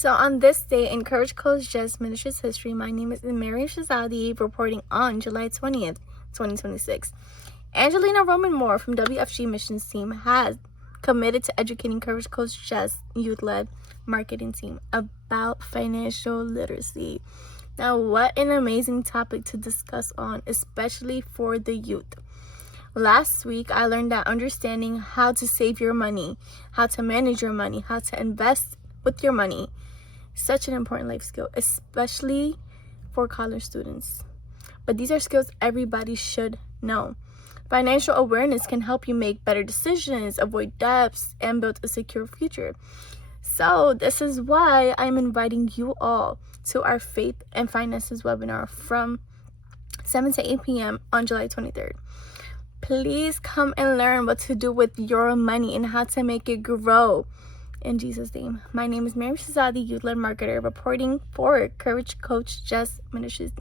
So on this day in Courage Coach Just Ministries history, my name is Mariam Shazadi, reporting on July 20th, 2026. Angelina Roman Moore from WFG Missions Team has committed to educating Courage Coach Just youth-led marketing team about financial literacy. Now, what an amazing topic to discuss on, especially for the youth. Last week, I learned that understanding how to save your money, how to manage your money, how to invest with your money, such an important life skill, especially for college students. But these are skills everybody should know. Financial awareness can help you make better decisions, avoid debts, and build a secure future. So this is why I'm inviting you all to our Faith and Finances webinar from 7 to 8 p.m. on July 23rd. Please come and learn what to do with your money and how to make it grow. In Jesus' name. My name is Mariam Shazadi, youth-led marketer, reporting for Courage Coach Just Ministries.